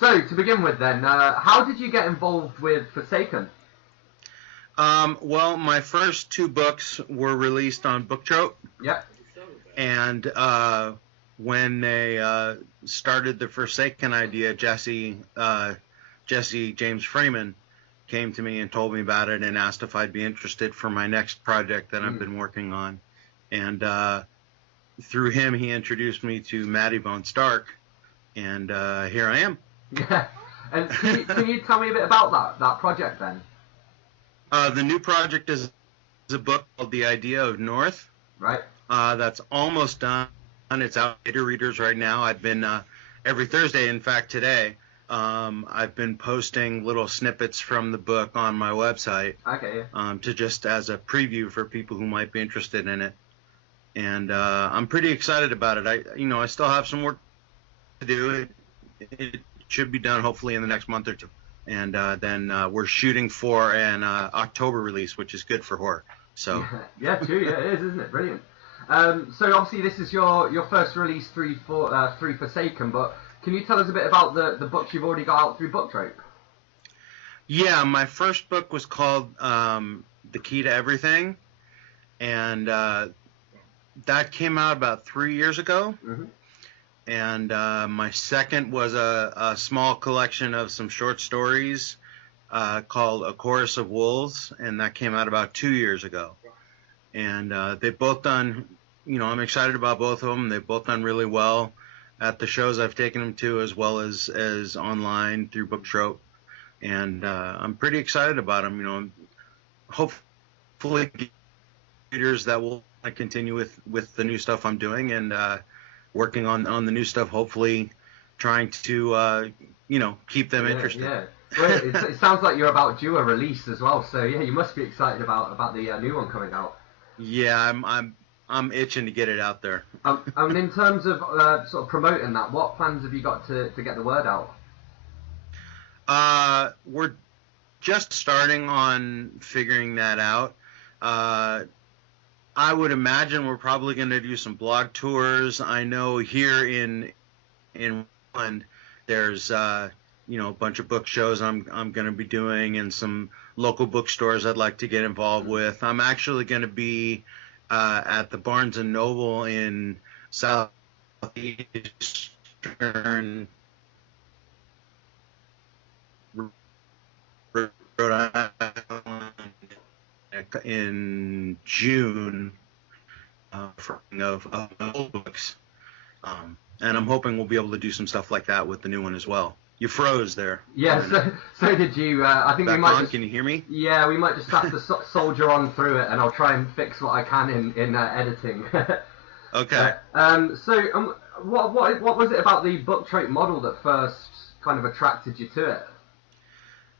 So, to begin with then, how did you get involved with Forsaken? Well, my first two books were released on Booktrope. Yeah. And when they started the Forsaken idea, Jesse James Freeman came to me and told me about it and asked if I'd be interested for my next project that I've been working on. And through him, he introduced me to Maddie Von Stark, and here I am. Yeah. And can you tell me a bit about that project then? The new project is a book called The Idea of North. Right. That's almost done. It's out to readers right now. I've been every Thursday, in fact today, I've been posting little snippets from the book on my website. Okay. To just as a preview for people who might be interested in it. And I'm pretty excited about it. I still have some work to do. It should be done hopefully in the next month or two. And then we're shooting for an October release, which is good for horror. So yeah, true. Yeah, it is, isn't it? Brilliant. So obviously this is your first release through Forsaken, but can you tell us a bit about the books you've already got out through Booktrope? Yeah, my first book was called The Key to Everything, and that came out about 3 years ago. Mm-hmm. And my second was a small collection of some short stories called A Chorus of Wolves, and that came out about 2 years ago. And they've both done, I'm excited about both of them. They've both done really well at the shows I've taken them to, as well as online through Booktrope. And I'm pretty excited about them. Hopefully readers that will continue with the new stuff I'm doing, and working on the new stuff, hopefully trying to keep them interested. Yeah. Well, it sounds like you're about due a release as well, so yeah, you must be excited about the new one coming out. Yeah, I'm itching to get it out there. In terms of sort of promoting that, what plans have you got to get the word out? We're just starting on figuring that out. I would imagine we're probably going to do some blog tours. I know here in Portland, there's a bunch of book shows I'm going to be doing, and some local bookstores I'd like to get involved with. I'm actually going to be at the Barnes and Noble in southeastern Rhode Island in June of old books, and I'm hoping we'll be able to do some stuff like that with the new one as well. You froze there. Yeah, so did you. I think we might. Can you hear me? Yeah, we might just have to soldier on through it, and I'll try and fix what I can in editing. Okay. What was it about the Booktrope model that first kind of attracted you to it?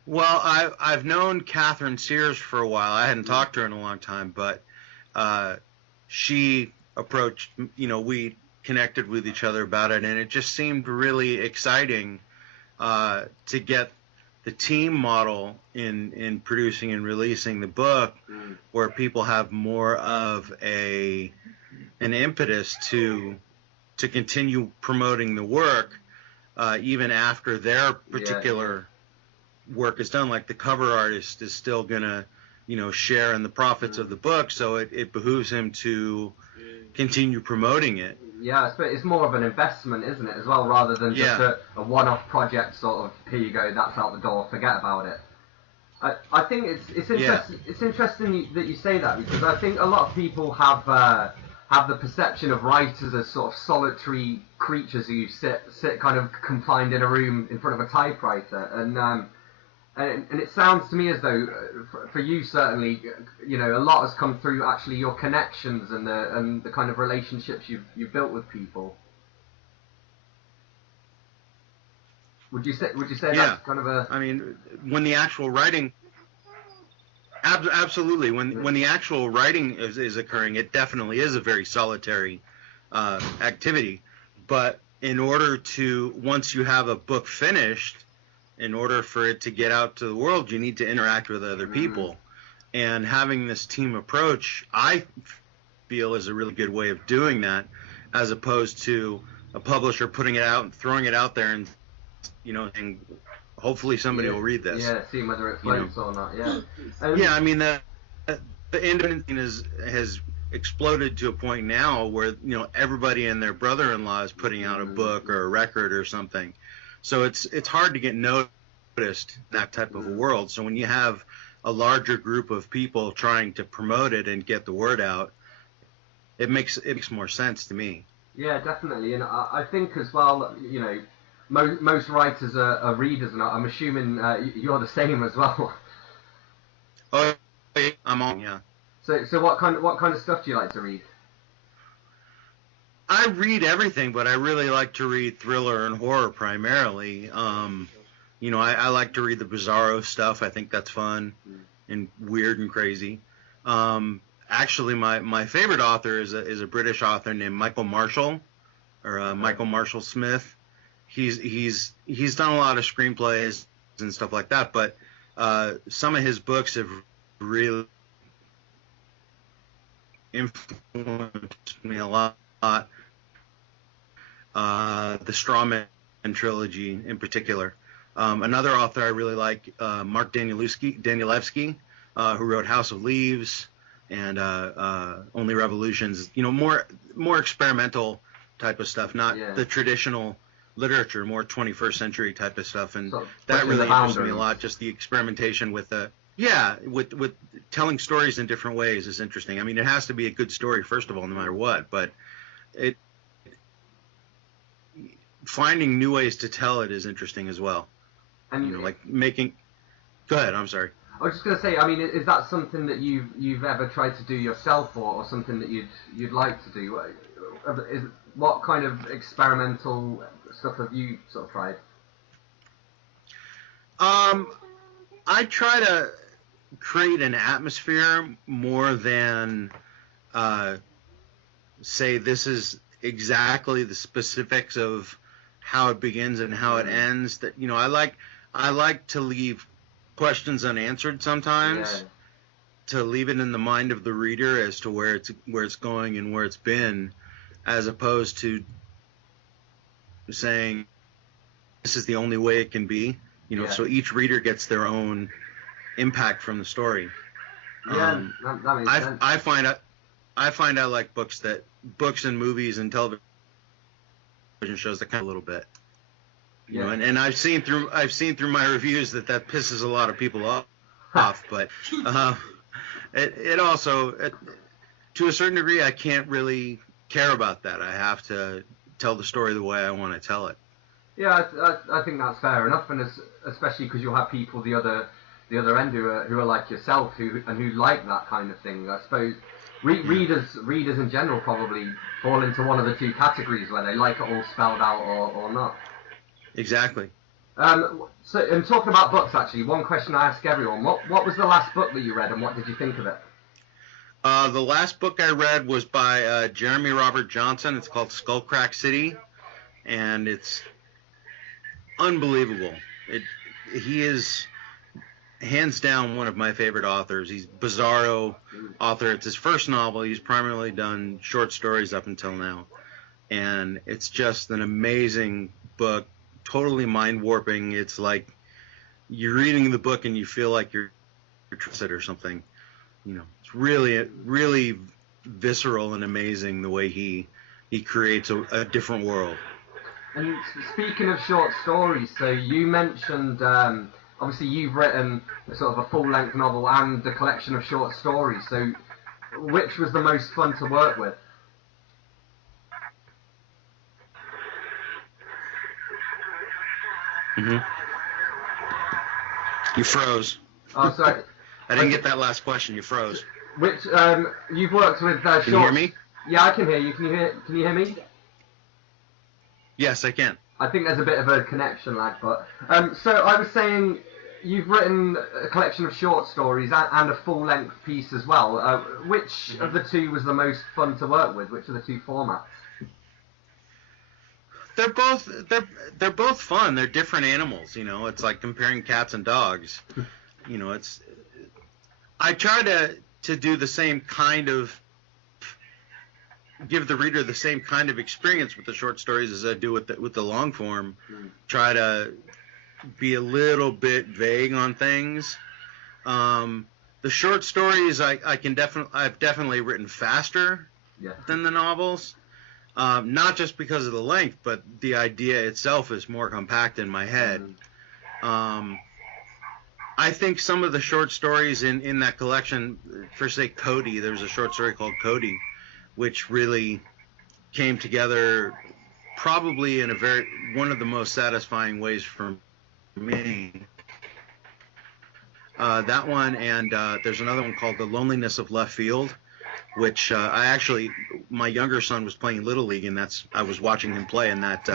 Well, I've known Catherine Sears for a while. I hadn't talked to her in a long time, but she approached, we connected with each other about it, and it just seemed really exciting to get the team model in producing and releasing the book, where people have more of an impetus to continue promoting the work even after their particular work is done. Like the cover artist is still gonna share in the profits of the book, so it behooves him to continue promoting it. Yeah, it's more of an investment, isn't it, as well, rather than just a one-off project sort of, here you go, that's out the door, forget about it. I think it's interesting. It's interesting that you say that, because I think a lot of people have the perception of writers as sort of solitary creatures who sit kind of confined in a room in front of a typewriter, and it sounds to me as though, for you certainly, a lot has come through actually your connections and the kind of relationships you've built with people. Would you say that's kind of a? I mean, when the actual writing, absolutely. When the actual writing is occurring, it definitely is a very solitary activity. But in order to, once you have a book finished, in order for it to get out to the world, you need to interact with other people. And having this team approach, I feel, is a really good way of doing that, as opposed to a publisher putting it out and throwing it out there and, and hopefully somebody will read this. Yeah, see whether it floats or not. Yeah. Yeah, I mean the independent scene has exploded to a point now where everybody and their brother-in-law is putting out a book or a record or something. So it's hard to get noticed in that type of a world. So when you have a larger group of people trying to promote it and get the word out, it makes more sense to me. Yeah, definitely, and I think as well, most writers are readers, and I'm assuming you're the same as well. Oh, I'm on, yeah. So what kind of stuff do you like to read? I read everything, but I really like to read thriller and horror primarily. I like to read the bizarro stuff. I think that's fun and weird and crazy. Actually, my favorite author is a British author named Michael Marshall, or Michael Marshall Smith. He's done a lot of screenplays and stuff like that, but some of his books have really influenced me a lot. The Strawman trilogy in particular. Another author I really like, Mark Danielewski, who wrote House of Leaves and Only Revolutions. More experimental type of stuff, not the traditional literature, more 21st century type of stuff, and so that really interests me a lot. Just the experimentation with with telling stories in different ways is interesting. I mean, it has to be a good story first of all, no matter what, but finding new ways to tell it is interesting as well. And like making. Go ahead. I'm sorry. I was just going to say. I mean, is that something that you've ever tried to do yourself, or something that you'd like to do? What kind of experimental stuff have you sort of tried? I try to create an atmosphere more than say this is exactly the specifics of how it begins and how it ends. That I like to leave questions unanswered sometimes, to leave it in the mind of the reader as to where it's going and where it's been, as opposed to saying this is the only way it can be. So each reader gets their own impact from the story. Yeah, that makes sense. I find I like books and movies and television shows that kind of a little bit. And I've seen through my reviews that pisses a lot of people off, but it also, to a certain degree, I can't really care about that. I have to tell the story the way I want to tell it. Yeah, I think that's fair enough, and especially because you'll have people the other end who are like yourself who like that kind of thing. I suppose readers in general probably fall into one of the two categories where they like it all spelled out or not. Exactly. So, and talking about books, actually, one question I ask everyone: what was the last book that you read, and what did you think of it? The last book I read was by Jeremy Robert Johnson. It's called Skullcrack City, and it's unbelievable. He is hands down one of my favorite authors. He's a bizarro author. It's his first novel. He's primarily done short stories up until now, and it's just an amazing book. Totally mind-warping. It's like you're reading the book and you feel like you're interested or something. It's really visceral and amazing the way he creates a different world. And speaking of short stories, so you mentioned obviously you've written sort of a full-length novel and a collection of short stories. So which was the most fun to work with? Mm-hmm. You froze. Oh, sorry. I didn't get that last question. You froze. Which you've worked with short... Can you hear me? Yeah, I can hear you. Can you hear me? Yes, I can. I think there's a bit of a connection lag, but so I was saying you've written a collection of short stories and a full-length piece as well. Which of the two was the most fun to work with? Which of the two formats? They're both fun. They're different animals, It's like comparing cats and dogs. I try to do the same kind of give the reader the same kind of experience with the short stories as I do with the long form. Try to be a little bit vague on things. The short stories I've definitely written faster than the novels. Not just because of the length, but the idea itself is more compact in my head. I think some of the short stories in that collection, for say Cody, there's a short story called Cody, which really came together probably in one of the most satisfying ways for me. That one, and there's another one called The Loneliness of Left Field, which my younger son was playing Little League, and I was watching him play, and that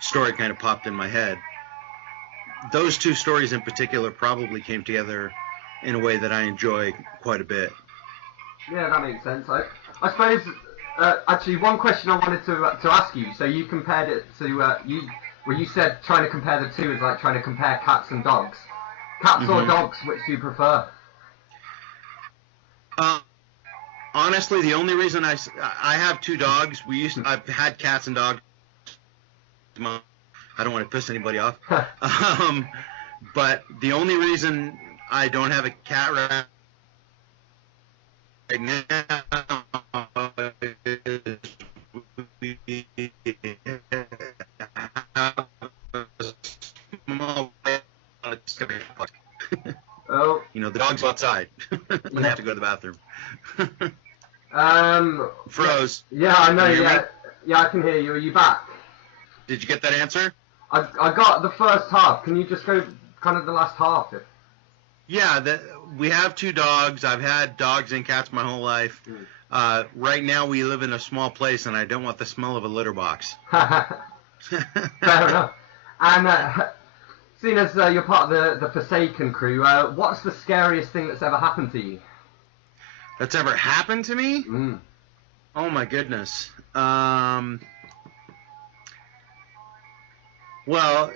story kind of popped in my head. Those two stories in particular probably came together in a way that I enjoy quite a bit. Yeah, that makes sense. I suppose, actually, one question I wanted to ask you. So you compared it to, you said trying to compare the two is like trying to compare cats and dogs. Cats or dogs, which do you prefer? Honestly, the only reason I have two dogs. I've had cats and dogs. I don't want to piss anybody off. But the only reason I don't have a cat right now is we have a small oh. The dog's outside. I have to go to the bathroom. Froze. Yeah, I know. Yeah, I can hear you. Are you back? Did you get that answer? I got the first half. Can you just go kind of the last half? Yeah, we have two dogs. I've had dogs and cats my whole life. Right now we live in a small place, and I don't want the smell of a litter box. Fair enough. And seeing as you're part of the Forsaken crew, what's the scariest thing that's ever happened to you? That's ever happened to me? Oh my goodness. Well,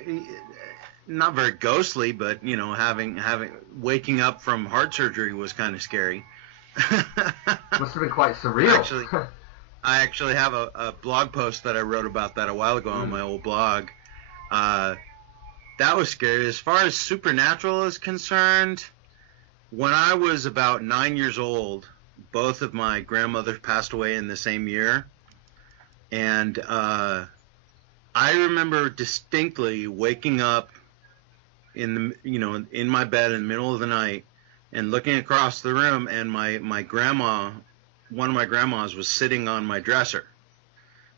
not very ghostly, but waking up from heart surgery was kind of scary. Must have been quite surreal. I actually have a blog post that I wrote about that a while ago on my old blog. That was scary. As far as supernatural is concerned, when I was about 9 years old, both of my grandmothers passed away in the same year, and I remember distinctly waking up in my bed in the middle of the night and looking across the room, and my grandma, one of my grandmas, was sitting on my dresser,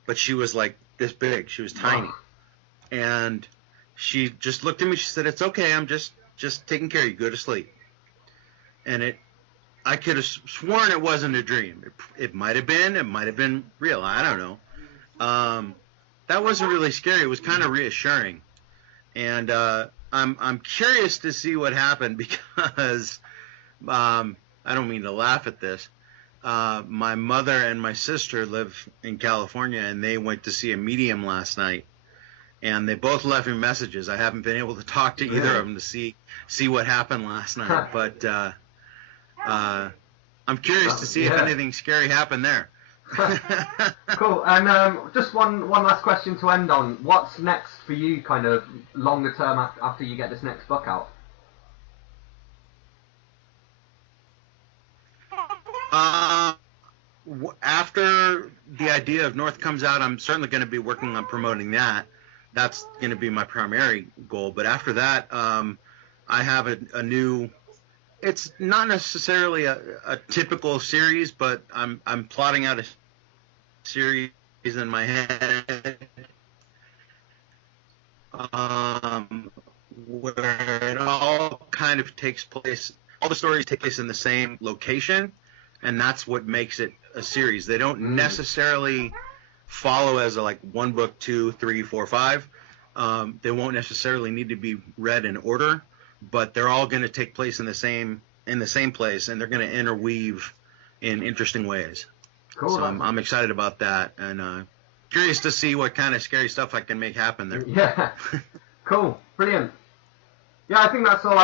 but she was like this big. She was tiny, and she just looked at me. She said, "It's okay. I'm just taking care of you. Go to sleep." And I could have sworn it wasn't a dream. It might have been. It might have been real. I don't know. That wasn't really scary. It was kind of reassuring, and I'm curious to see what happened because I don't mean to laugh at this. My mother and my sister live in California, and they went to see a medium last night, and they both left me messages. I haven't been able to talk to either of them to see what happened last night, but I'm curious to see if anything scary happened there. Cool. And just one last question to end on. What's next for you, kind of longer term after you get this next book out? After the idea of North comes out, I'm certainly going to be working on promoting that. That's going to be my primary goal. But after that, I have a new. It's not necessarily a typical series, but I'm plotting out a series in my head where it all kind of takes place. All the stories take place in the same location, and that's what makes it a series. They don't necessarily follow as like 1 book, 2, 3, 4, 5. They won't necessarily need to be read in order, but they're all going to take place in the same place, and they're going to interweave in interesting ways. Cool. So I'm excited about that, and curious to see what kind of scary stuff I can make happen there. Yeah. Cool. Brilliant. Yeah, I think that's all.